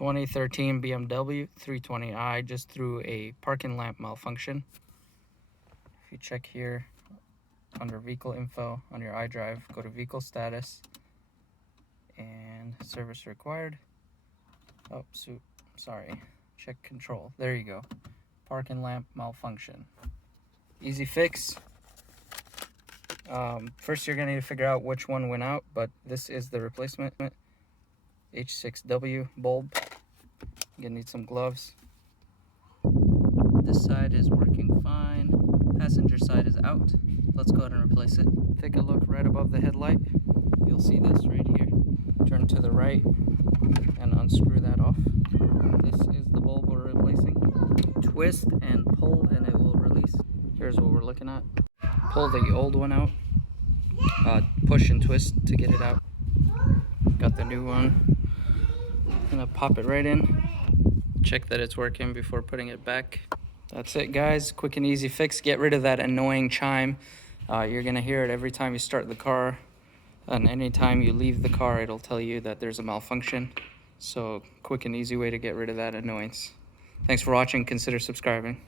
2013 BMW 320i just threw a parking lamp malfunction. If you check here under vehicle info on your iDrive, go to vehicle status and service required. Oh, sorry. Check control. There you go. Parking lamp malfunction. Easy fix. First, you're gonna need to figure out which one went out, but this is the replacement H6W bulb. You're gonna need some gloves. This side is working fine. Passenger side is out. Let's go ahead and replace it. Take a look right above the headlight. You'll see this right here. Turn to the right and unscrew that off. This is the bulb we're replacing. Twist and pull and it will release. Here's what we're looking at. Pull the old one out. Push and twist to get it out. Got the new one. Gonna pop it right in. Check that it's working before putting it back. That's it, guys. Quick and easy fix. Get rid of that annoying chime. You're gonna hear it every time you start the car, and anytime you leave the car, it'll tell you that there's a malfunction. So quick and easy way to get rid of that annoyance. Thanks for watching. Consider subscribing.